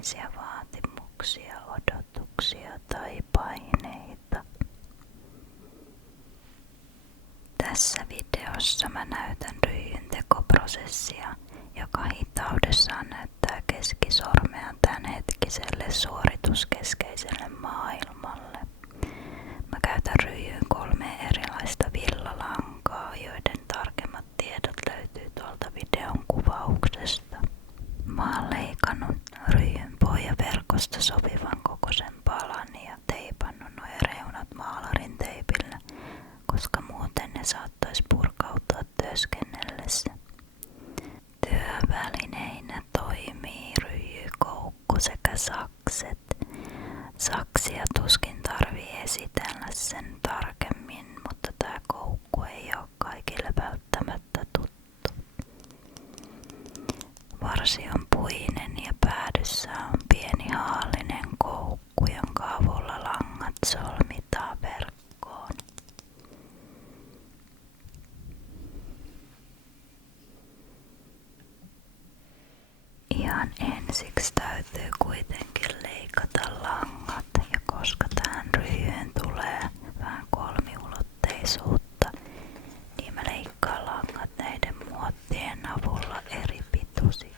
kunnianhimoisia vaatimuksia, odotuksia tai paineita. Tässä videossa mä näytän ryijyntekoprosessia, joka hitaudessaan näyttää keskisormea tämänhetkiselle suorituskeskeiselle maailmalle. Mä käytän ryijyyn 3 erilaista villalankaa, joiden tarkemmat tiedot löytyy tuolta videon kuvauksesta. Mä oon leikannut ryijyn pohjaverkosta sopivan kokoisen palan ja teipannut nuo reunat maalarin teipillä, koska muuten ne saattais purkautua työskennellessä. Työvälineinä toimii ryijykoukku sekä sakset. Saksia tuskin tarvii esitellä sen tarkemmin, mutta tää koukku ei oo kaikille välttämättä tuttu. Varsi on puinen ja päädyssä on pieni haallinen koukku, jonka avulla langat solmitaan verkkoon. Ihan ensiksi täytyy kuitenkin leikata langat, ja koska tähän ryijyyn tulee vähän kolmiulotteisuutta, niin mä leikkaan langat näiden muottien avulla eri pituisiksi.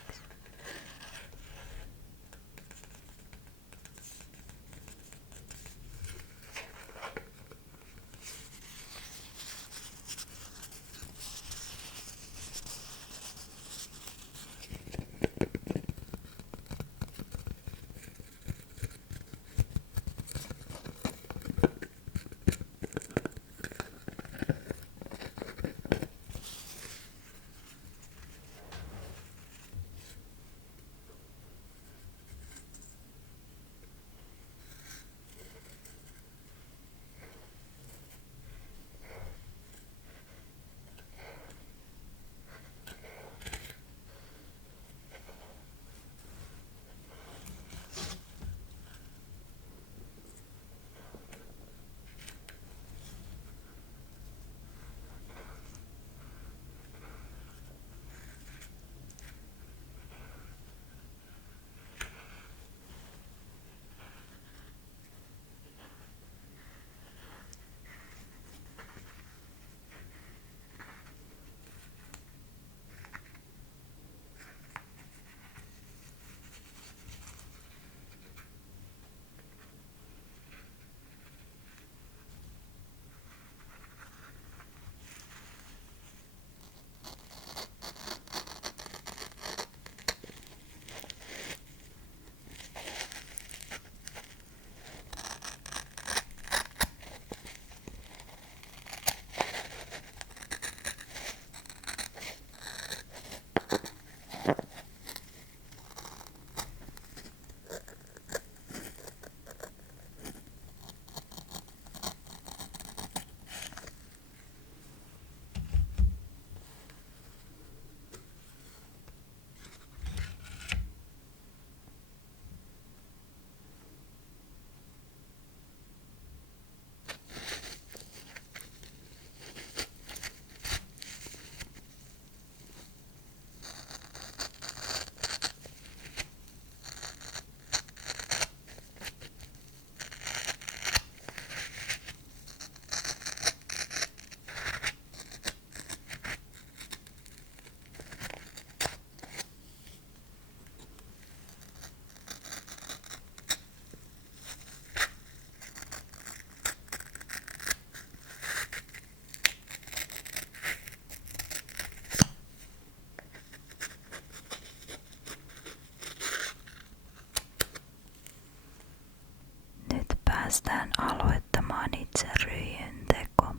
Päästään aloittamaan itse ryijyn teko.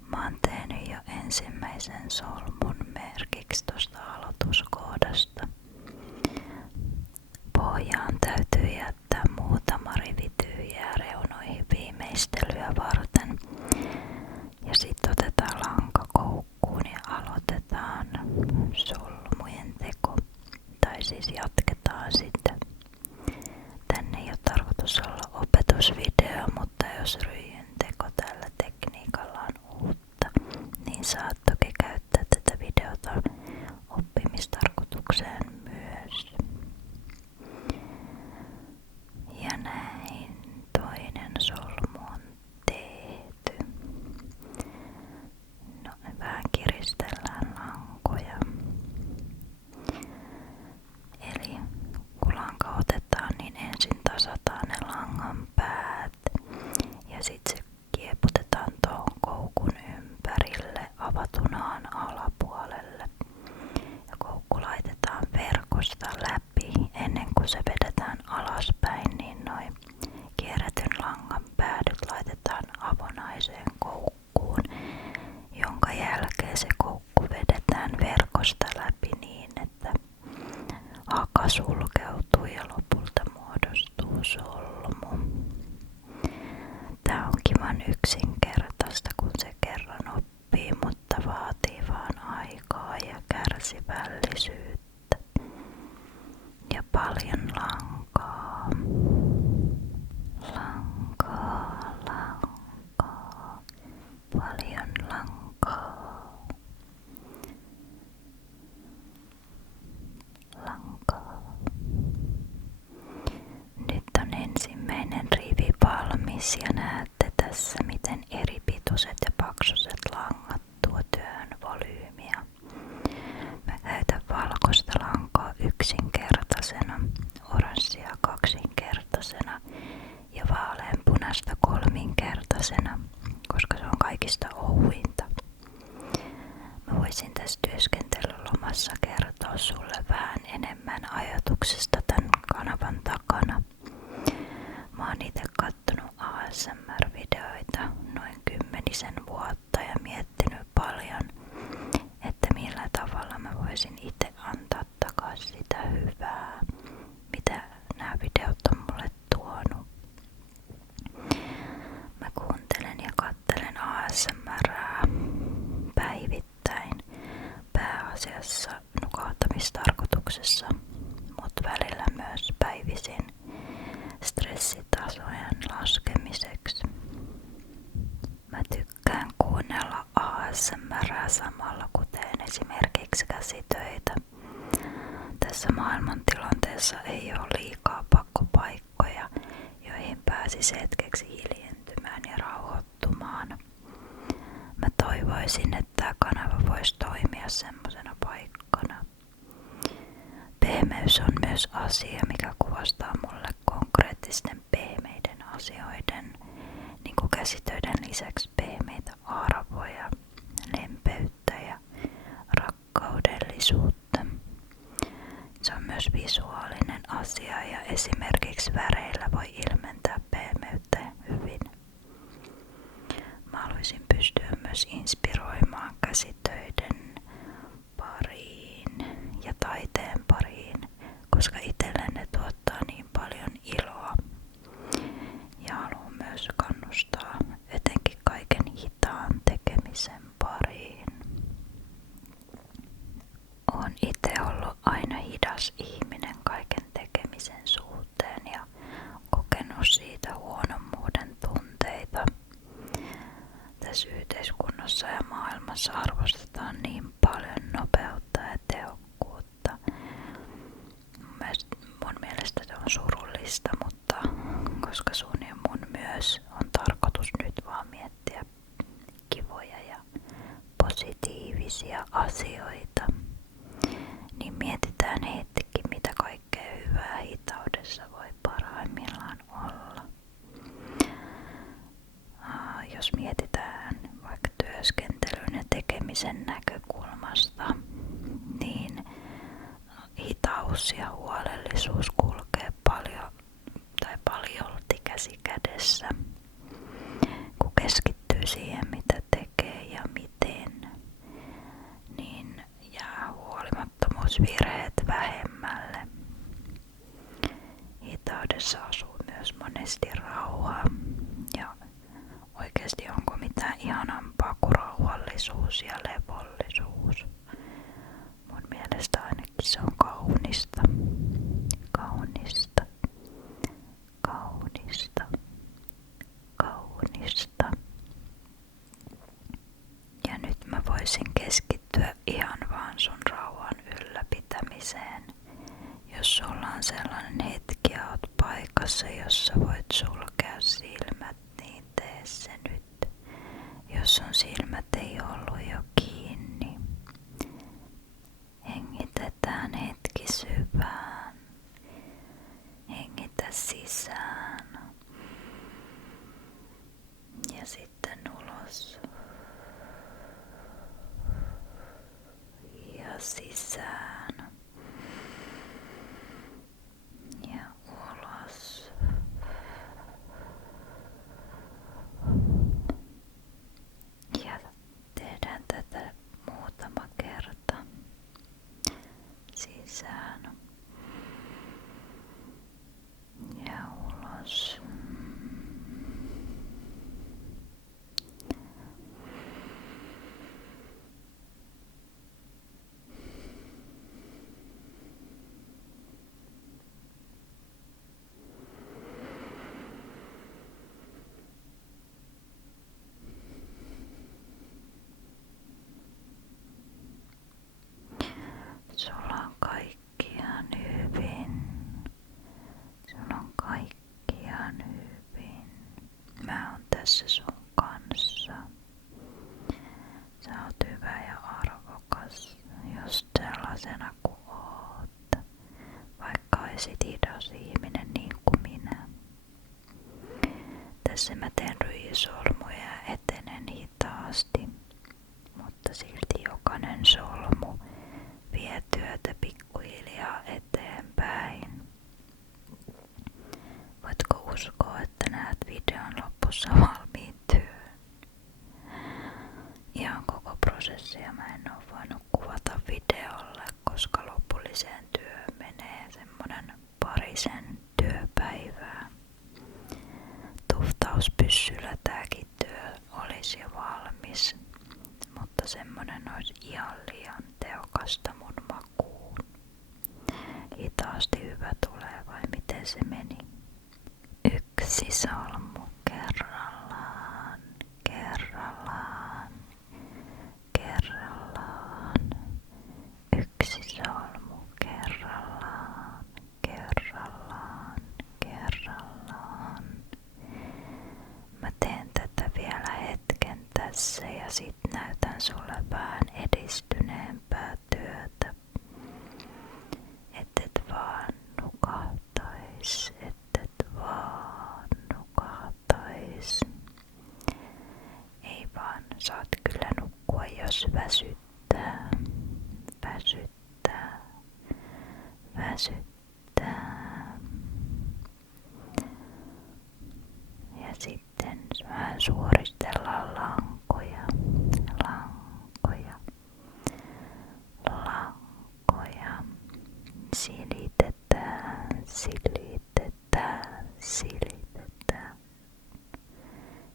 Mä oon tehnyt jo ensimmäisen solmun merkiksi tosta aloituskohdasta. Pohjaan täytyy jättää muutama rivi tyhjää reunoihin viimeistelyä varten. Ja sitten otetaan lanka koukkuun ja aloitetaan solmujen teko. Tai siis jatketaan sitä. Tänne ei ole tarkoitus olla opetusvideo, mutta jos ryijyn teko tällä tekniikalla on uutta, niin saat toki käyttää tätä videota oppimistarkoitukseen kun se vedetään alaspäin, niin noin kierretyn langan päädyt laitetaan avonaiseen koukkuun, jonka jälkeen se koukku vedetään verkosta läpi niin, että haka sulkeutuu ja lopulta muodostuu solmu. Tää on kivan yksinkertaista, kun se kerran oppii, mutta vaatii vaan aikaa ja kärsivällisyyttä ja paljon lankaa. Paljon lankaa. Nyt on ensimmäinen rivi valmis ja näette tässä, miten eri pituiset ja paksuiset langat tuo työhön volyymiä. Mä käytän valkoista lankaa yksinkertaisena, oranssia kaksinkertaisena ja vaaleanpunaista kolminkertaisena, koska se on kaikista ohuinta. Mä voisin tässä työskentelylomassa kertoa sulle vähän enemmän ajatuksesta tän kanavan takana. Mä oon ite kattonut ASMR-videoita noin 10 vuotta ja miettinyt paljon, että millä tavalla mä voisin ite antaa takaisin sitä hyvää, mitä nämä videot on mulle tuonut. Mä kuuntelen ja katselen ASMRää päivittäin, pääasiassa nukahtamistarkoituksessa, mutta välillä myös päivisin stressitasojen laskemiseksi. Mä tykkään kuunnella ASMRää samalla kun teen esimerkiksi käsitöitä. Tässä maailmantilanteessa ei ole liikaa pakkopaikkoja, joihin pääsisi hetkeksi hiljentymään ja rauhoittumaan. Mä toivoisin, että tämä kanava voisi toimia semmosena paikkana. Pehmeys on myös asia, mikä kuvastaa mulle konkreettisten pehmeiden asioiden, niin kuin käsitöiden lisäksi pehmeitä arvoja, lempeyttä ja rakkaudellisuutta. Se on myös visuaalinen asia ja esimerkiksi väreillä voi ilmentää pehmeyttä hyvin. Mä haluaisin pystyä myös inspiroimaan käsitöiden pariin ja taiteen pariin, koska itselle ne tuottaa niin paljon iloa. Ja haluan myös kannustaa etenkin kaiken hitaan tekemisen pariin. Oon itse ollut aina hidas ihminen kaiken tekemisen suhteen ja kokenut siitä huonommuuden tunteita. Tässä yhteiskunnassa ja maailmassa arvostetaan niin paljon nopeutta ja tehokkuutta. Mun mielestä se on surullista, mutta koska sun ja mun myös on tarkoitus nyt vaan miettiä kivoja ja positiivisia asioita, niin mietitään hetki, mitä kaikkea hyvää hitaudessa voi parhaimmillaan olla. Jos mietitään vaikka työskentelyn ja tekemisen näkökulmasta, niin hitaus ja huolellisuus kulkee paljolti käsi kädessä, kun keskittyy siihen mitä tekee ja miten, niin jää huolimattomuusvirheet vähemmälle. Hitaudessa asuu myös monesti rauha ja oikeasti onko mitään ihanampaa kuin rauhallisuus ja levollisuus. Mun mielestä ainakin se on kaunista. Kaunista. Kaunista. Kaunista. Ja nyt mä voisin keskittyä ihan vaan sun rauhan ylläpitämiseen. Jos sulla on sellainen hetki ja oot paikassa, jossa voit sulkea silmät, niin tee se nyt. Jos sun silmät ei ollut jo kiinni, hengitetään hetki syvään. Hengitä sisään ja sitten ulos ja sisään hidas ihminen niin kuin minä. Tässä mä teen ryijysolmuja ja etenen hitaasti, mutta silti jokainen solmu vie työtä pikkuhiljaa eteenpäin. Voitko uskoa, että näet videon lopussa valmiin työn? Ihan koko prosessia mä en oo voinut kuvata videolle, koska lopulliseen työhön menee semmonen parisen työpäivää. Tuftauspyssyllä tääkin työ olisi jo valmis, mutta semmonen olisi ihan liian tehokasta mun makuun. Hitaasti hyvä tulee vai miten se meni? Yksi solmu kerrallaan, kerrallaan, kerrallaan. Yksi solmu kerrallaan, kerrallaan, kerrallaan. Mä teen tätä vielä hetken tässä ja sit näytän sulle vähän edistyneempää työtä. Et vaan nukahtais, et vaan nukahtais. Ei vaan, saat kyllä nukkua jos väsyttää, väsyttää, väsyttää. Ja sitten vähän suoristellaan lankoja, lankoja, lankoja. Silitetään, silitetään, silitetään,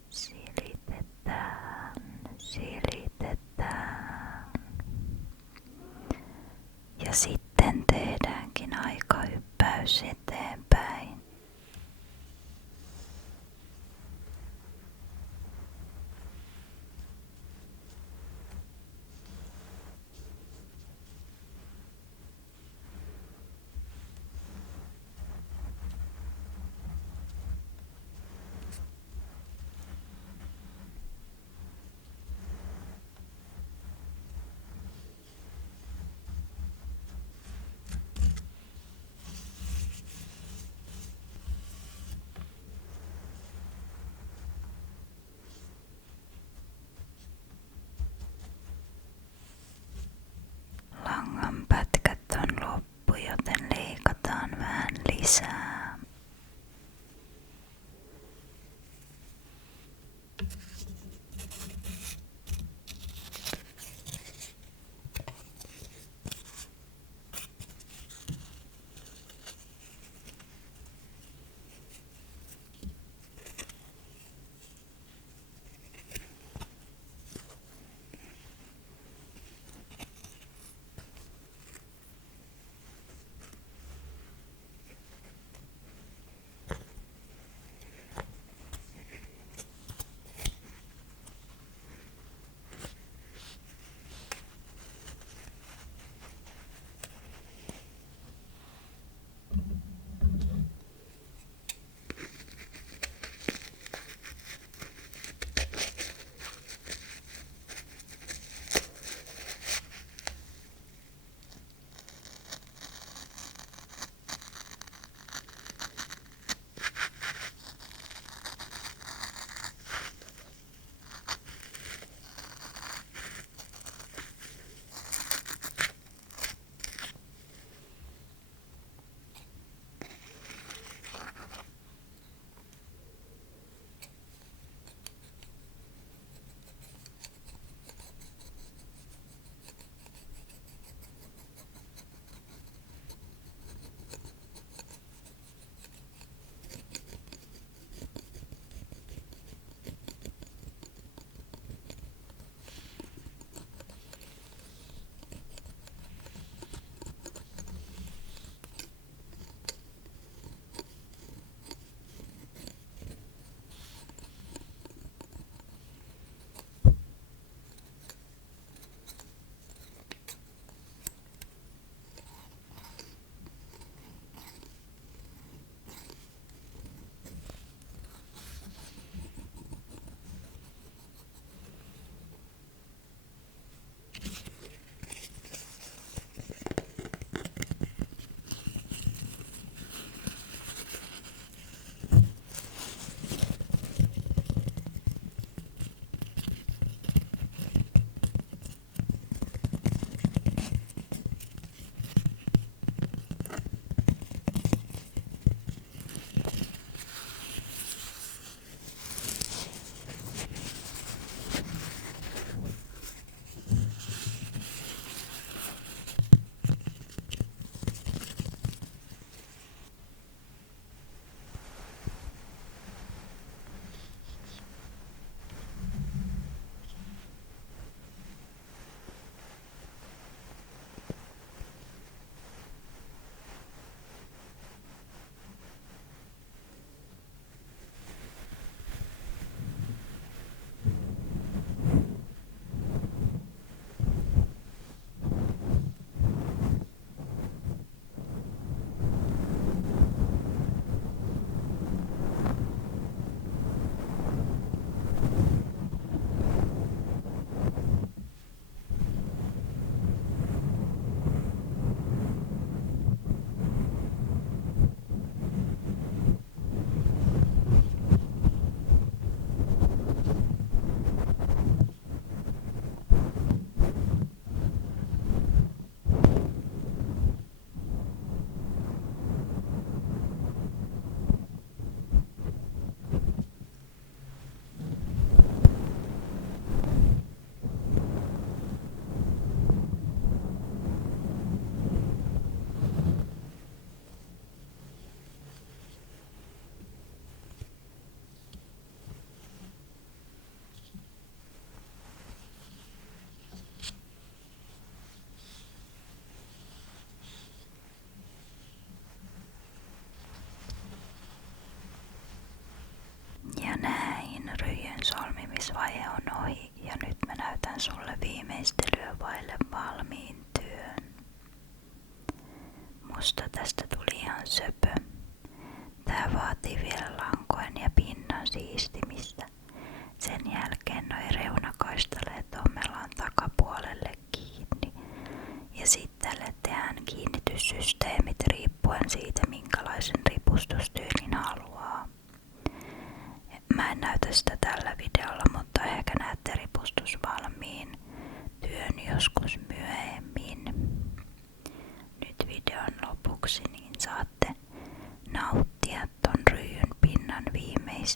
silitetään, silitetään. Ja sitten tehdäänkin aikahyppäys eteenpäin.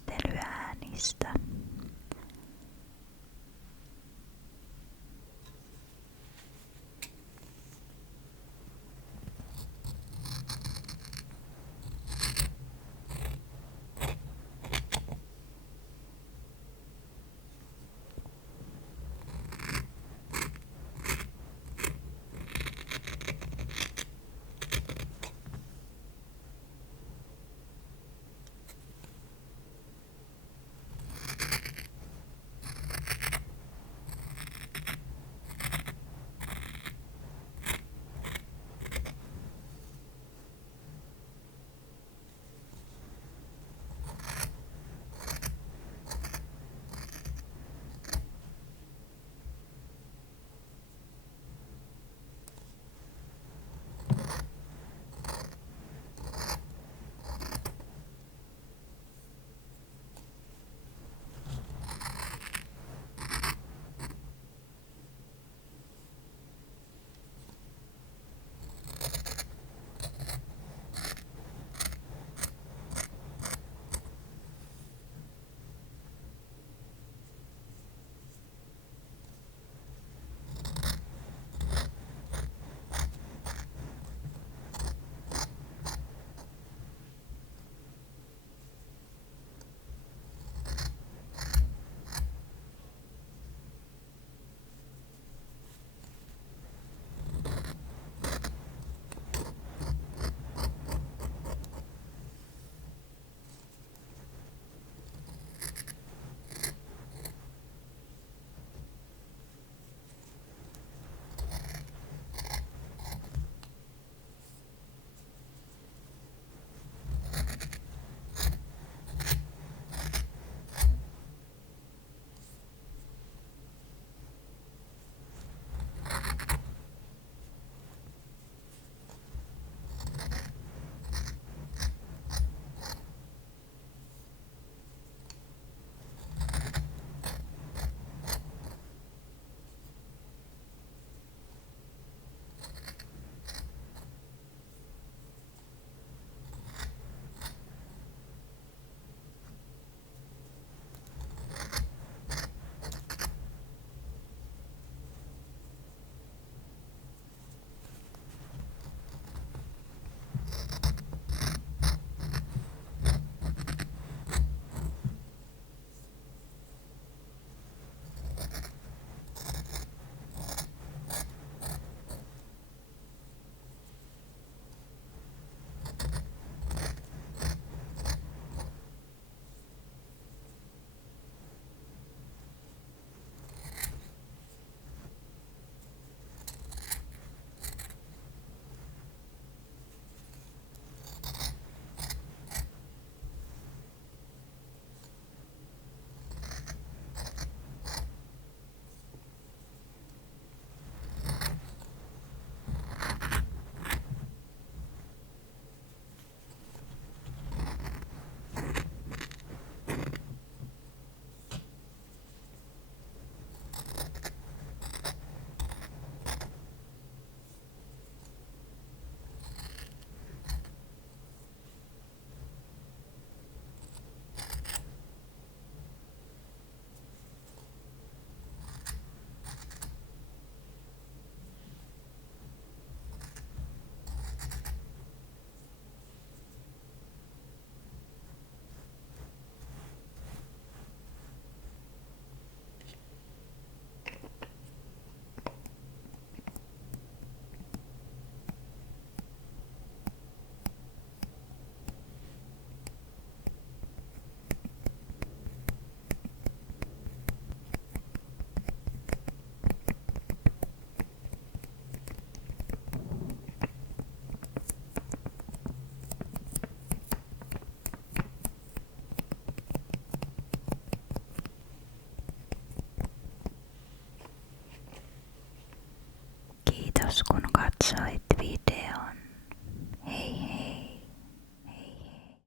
tiivistellä